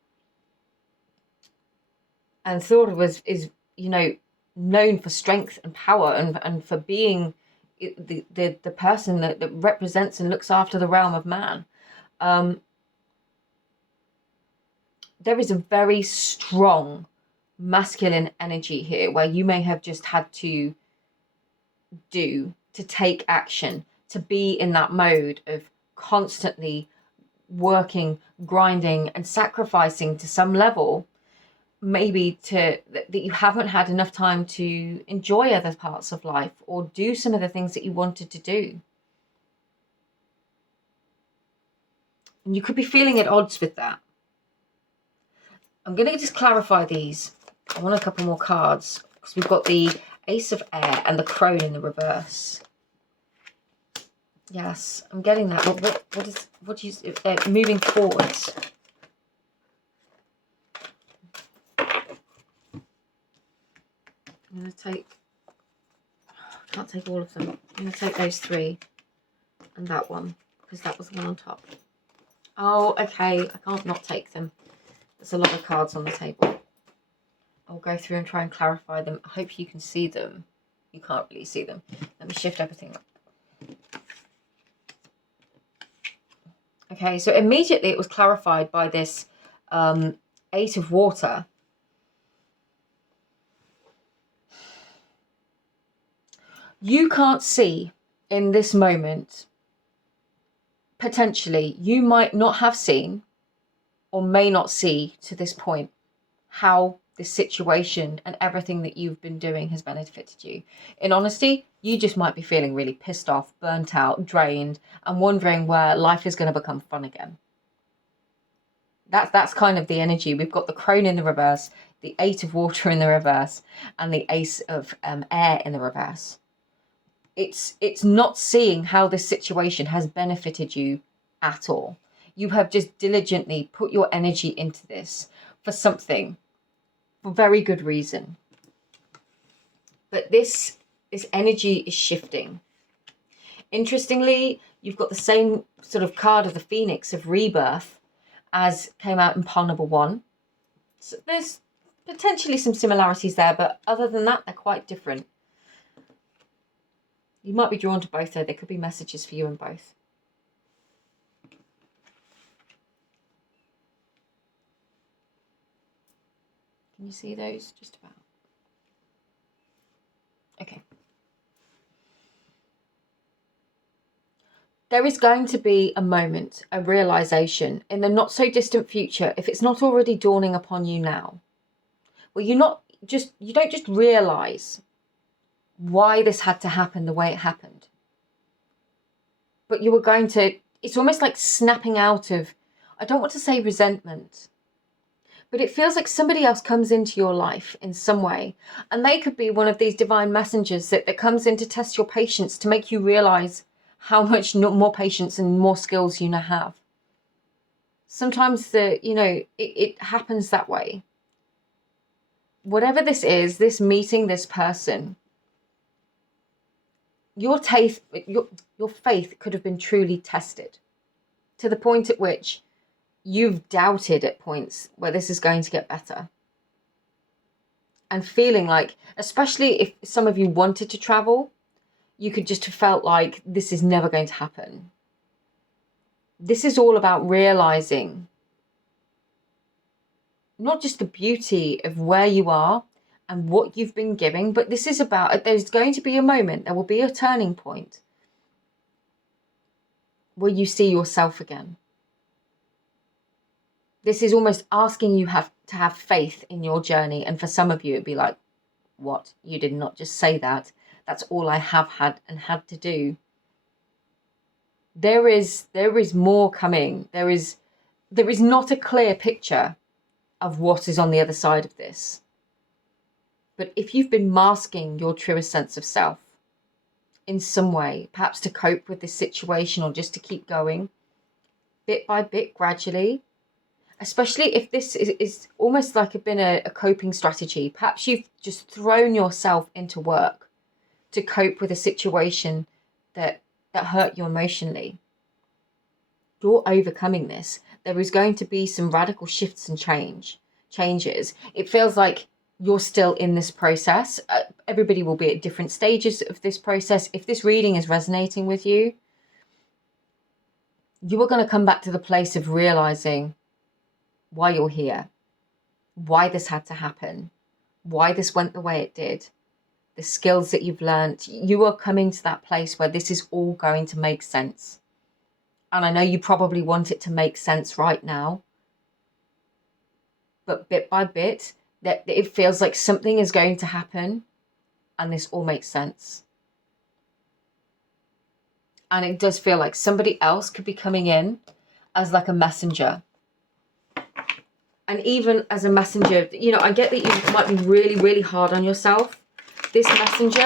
Thor is known for strength and power and for being the person that represents and looks after the realm of man. There is a very strong masculine energy here where you may have just had to take action, to be in that mode of constantly working, grinding and sacrificing to some level, maybe that you haven't had enough time to enjoy other parts of life or do some of the things that you wanted to do. And you could be feeling at odds with that. I'm going to just clarify these. I want a couple more cards because we've got the Ace of Air and the Crone in the reverse. Yes, I'm getting that. What do you moving forwards? I'm going to take, I can't take all of them. I'm going to take those 3 and that one because that was the one on top. Oh, okay, I can't not take them. There's a lot of cards on the table. I'll go through and try and clarify them. I hope you can see them. You can't really see them. Let me shift everything up. Okay, so immediately it was clarified by this 8 of Water. You can't see in this moment, potentially, you might not have seen or may not see to this point how this situation and everything that you've been doing has benefited you. In honesty, you just might be feeling really pissed off, burnt out, drained, and wondering where life is going to become fun again. That's kind of the energy. We've got the Crone in the reverse, the 8 of Water in the reverse, and the Ace of Air in the reverse. It's not seeing how this situation has benefited you at all. You have just diligently put your energy into this for something for very good reason. But this energy is shifting. Interestingly, you've got the same sort of card of the Phoenix of rebirth as came out in pile number 1. So there's potentially some similarities there, but other than that, they're quite different. You might be drawn to both though. There could be messages for you in both. Can you see those? Just about. Okay. There is going to be a moment, a realization in the not so distant future, if it's not already dawning upon you now, where you don't just realize why this had to happen the way it happened, but you were going to, it's almost like snapping out of, I don't want to say resentment, but it feels like somebody else comes into your life in some way, and they could be one of these divine messengers that comes in to test your patience, to make you realize how much more patience and more skills you now have. Sometimes it happens that way. Whatever this is, this meeting, this person, your faith could have been truly tested to the point at which you've doubted at points where this is going to get better. And feeling like, especially if some of you wanted to travel, you could just have felt like this is never going to happen. This is all about realizing not just the beauty of where you are and what you've been giving, but this is about, there's going to be a moment, there will be a turning point where you see yourself again. This is almost asking you to have faith in your journey. And for some of you, it'd be like, what? You did not just say that. That's all I have had to do. There is more coming. There is not a clear picture of what is on the other side of this. But if you've been masking your truest sense of self in some way, perhaps to cope with this situation or just to keep going, bit by bit, gradually, especially if this is almost like been a coping strategy, perhaps you've just thrown yourself into work to cope with a situation that hurt you emotionally. You're overcoming this. There is going to be some radical shifts and changes. It feels like you're still in this process. Everybody will be at different stages of this process. If this reading is resonating with you, you are going to come back to the place of realizing why you're here, why this had to happen, why this went the way it did, the skills that you've learned. You are coming to that place where this is all going to make sense. And I know you probably want it to make sense right now, but bit by bit, that it feels like something is going to happen and this all makes sense. And it does feel like somebody else could be coming in as like a messenger. And even as a messenger, I get that you might be really, really hard on yourself. This messenger,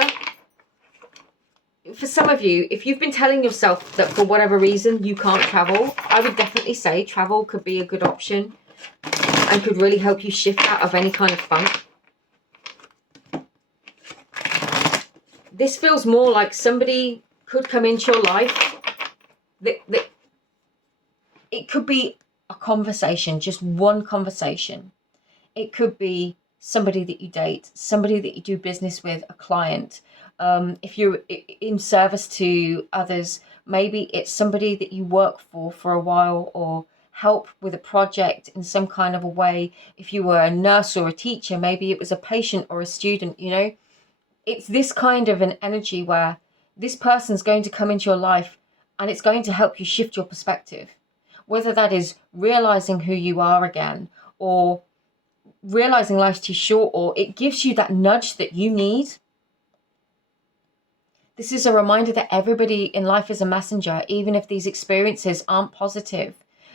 for some of you, if you've been telling yourself that for whatever reason you can't travel, I would definitely say travel could be a good option and could really help you shift out of any kind of funk. This feels more like somebody could come into your life. It could be a conversation, just one conversation. It could be somebody that you date, somebody that you do business with, a client. If you're in service to others, maybe it's somebody that you work for a while or help with a project in some kind of a way. If you were a nurse or a teacher, maybe it was a patient or a student, It's this kind of an energy where this person's going to come into your life and it's going to help you shift your perspective. Whether that is realizing who you are again, or realizing life's too short, or it gives you that nudge that you need. This is a reminder that everybody in life is a messenger, even if these experiences aren't positive.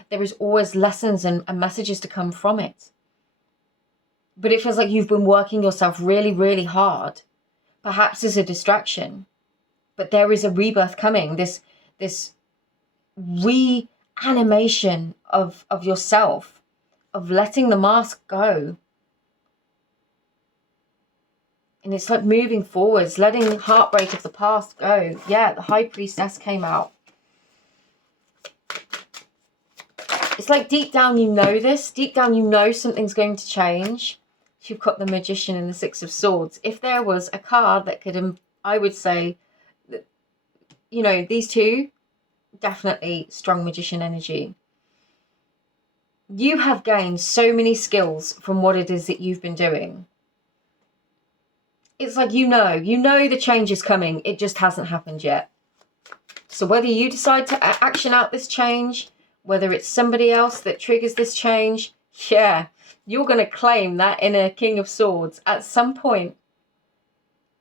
There is always lessons and messages to come from it. But it feels like you've been working yourself really, really hard, perhaps as a distraction. But there is a rebirth coming, this reanimation of yourself, of letting the mask go. And it's like moving forwards, letting the heartbreak of the past go. Yeah, the High Priestess came out. It's like deep down you know this. Deep down you know something's going to change. You've got the Magician and the Six of Swords. If there was a card that could, I would say, that, you know, these two, definitely strong Magician energy. You have gained so many skills from what it is that you've been doing. It's like you know the change is coming. It just hasn't happened yet. So whether you decide to action out this change, whether it's somebody else that triggers this change, yeah, you're going to claim that inner King of Swords. At some point,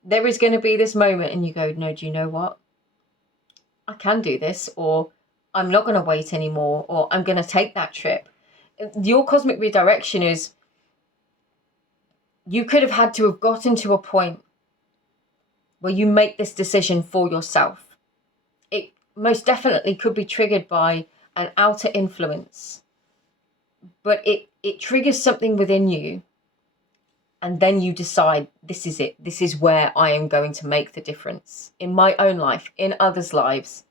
there is going to be this moment and you go, no, do you know what? I can do this, or I'm not going to wait anymore, or I'm going to take that trip. Your cosmic redirection is, you could have had to have gotten to a point where you make this decision for yourself. It most definitely could be triggered by an outer influence, but it triggers something within you, and then you decide, this is it. This is where I am going to make the difference in my own life, in others' lives.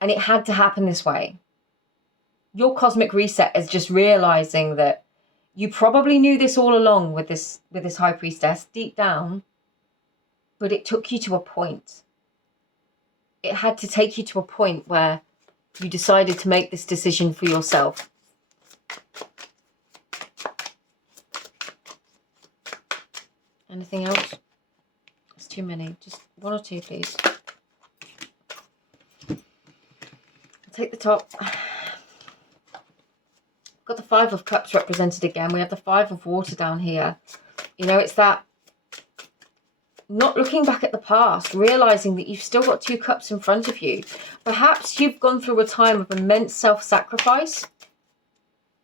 And it had to happen this way. Your cosmic reset is just realizing that you probably knew this all along with this High Priestess deep down, but it took you to a point. It had to take you to a point where you decided to make this decision for yourself. Anything else? It's too many. Just one or two, please. I'll take the top. Got the Five of Cups represented again. We have the Five of Water down here. You know, it's that not looking back at the past, realizing that you've still got two cups in front of you. Perhaps you've gone through a time of immense self-sacrifice.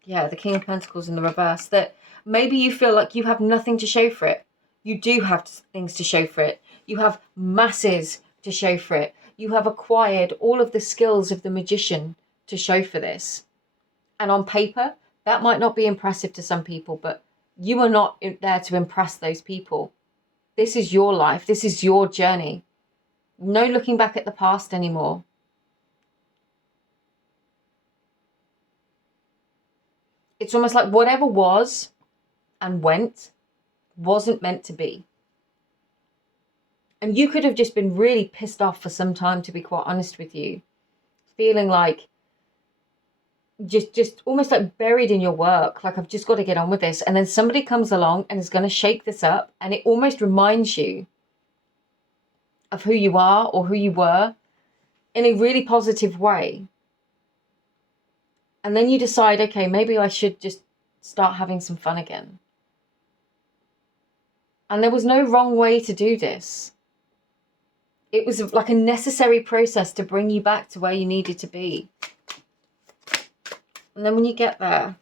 Yeah, the King of Pentacles in the reverse. That maybe you feel like you have nothing to show for it. You do have things to show for it. You have masses to show for it. You have acquired all of the skills of the Magician to show for this. And on paper, that might not be impressive to some people, but you are not there to impress those people. This is your life. This is your journey. No looking back at the past anymore. It's almost like whatever was and went wasn't meant to be. And you could have just been really pissed off for some time, to be quite honest with you. Feeling like just almost like buried in your work, like I've just got to get on with this. And then somebody comes along and is going to shake this up, and it almost reminds you of who you are or who you were in a really positive way. And then you decide, okay, maybe I should just start having some fun again. And there was no wrong way to do this. It was like a necessary process to bring you back to where you needed to be. And then when you get there,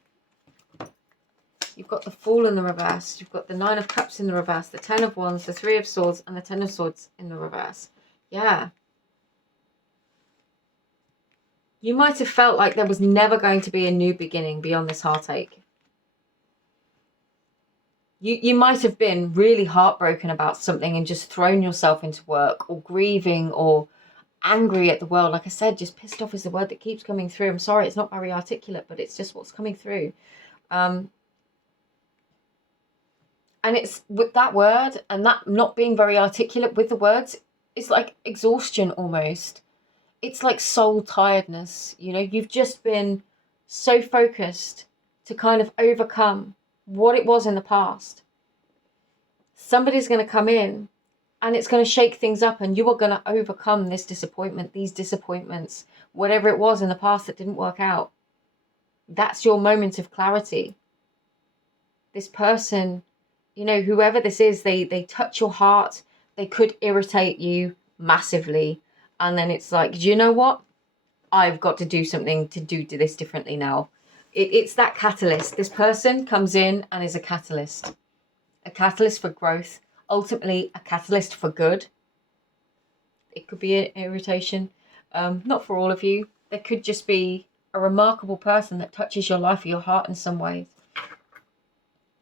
you've got the Fool in the reverse. You've got the Nine of Cups in the reverse, the Ten of Wands, the Three of Swords, and the Ten of Swords in the reverse. Yeah. You might have felt like there was never going to be a new beginning beyond this heartache. You might have been really heartbroken about something and just thrown yourself into work, or grieving, or angry at the world. Like I said, just pissed off is the word that keeps coming through. I'm sorry, it's not very articulate, but it's just what's coming through. And it's with that word and that not being very articulate with the words, it's like exhaustion almost. It's like soul tiredness. You know, you've just been so focused to kind of overcome what it was in the past. Somebody's going to come in and it's going to shake things up, and you are going to overcome this disappointment, these disappointments, whatever it was in the past that didn't work out. That's your moment of clarity. This person, you know, whoever this is, they touch your heart. They could irritate you massively. And then it's like, do you know what? I've got to do something to do this differently now. It's that catalyst. This person comes in and is a catalyst for growth, ultimately a catalyst for good. It could be an irritation, not for all of you. There could just be a remarkable person that touches your life or your heart in some ways.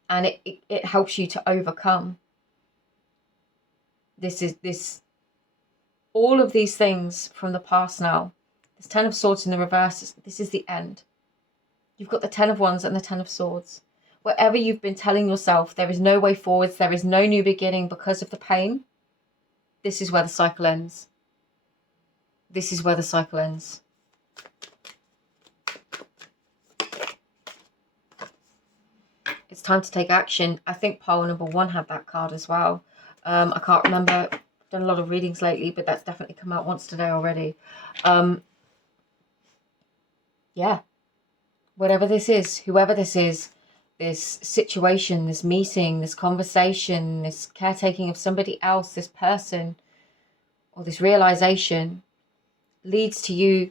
And it helps you to overcome. All of these things from the past now. This 10 of Swords in the reverse, this is the end. You've got the 10 of Wands and the 10 of Swords. Wherever you've been telling yourself there is no way forwards, there is no new beginning because of the pain, this is where the cycle ends. This is where the cycle ends. It's time to take action. I think pile number 1 had that card as well. I can't remember. I've done a lot of readings lately, but that's definitely come out once today already. Yeah. Whatever this is, whoever this is, this situation, this meeting, this conversation, this caretaking of somebody else, this person, or this realization leads to you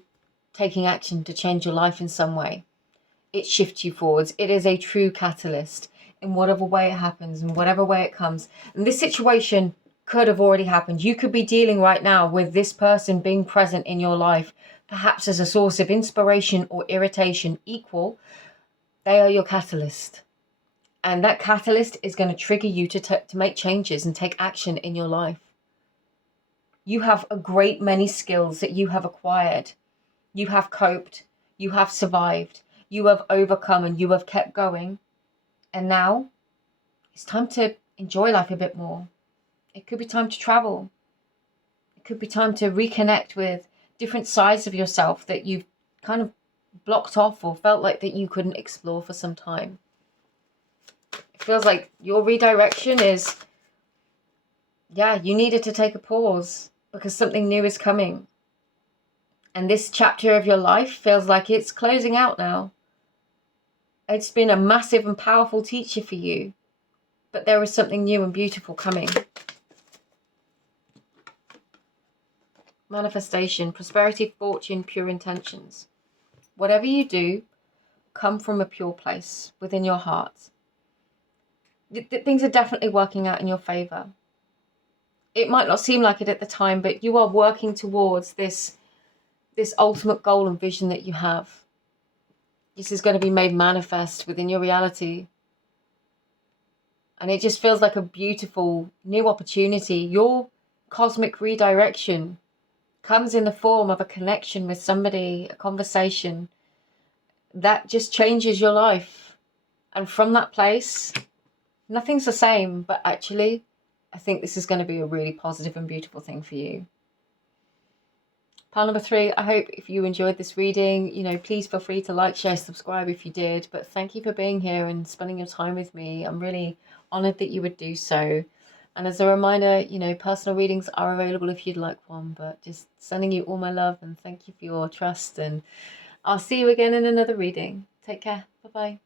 taking action to change your life in some way. It shifts you forwards. It is a true catalyst in whatever way it happens, in whatever way it comes. And this situation could have already happened. You could be dealing right now with this person being present in your life, perhaps as a source of inspiration or irritation equal. They are your catalyst. And that catalyst is going to trigger you to make changes and take action in your life. You have a great many skills that you have acquired. You have coped. You have survived. You have overcome and you have kept going. And now it's time to enjoy life a bit more. It could be time to travel. It could be time to reconnect with different sides of yourself that you've kind of blocked off or felt like that you couldn't explore for some time. It feels like your redirection is, yeah, you needed to take a pause because something new is coming. And this chapter of your life feels like it's closing out now. It's been a massive and powerful teacher for you, but there is something new and beautiful coming. Manifestation, prosperity, fortune, pure intentions. Whatever you do, come from a pure place within your heart. Things are definitely working out in your favor. It might not seem like it at the time, but you are working towards this ultimate goal and vision that you have. This is going to be made manifest within your reality. And it just feels like a beautiful new opportunity. Your cosmic redirection comes in the form of a connection with somebody, a conversation that just changes your life. And from that place, nothing's the same, but actually, I think this is going to be a really positive and beautiful thing for you. Pile number 3, I hope if you enjoyed this reading, please feel free to like, share, subscribe if you did. But thank you for being here and spending your time with me. I'm really honored that you would do so. And as a reminder, personal readings are available if you'd like one. But just sending you all my love and thank you for your trust. And I'll see you again in another reading. Take care. Bye-bye.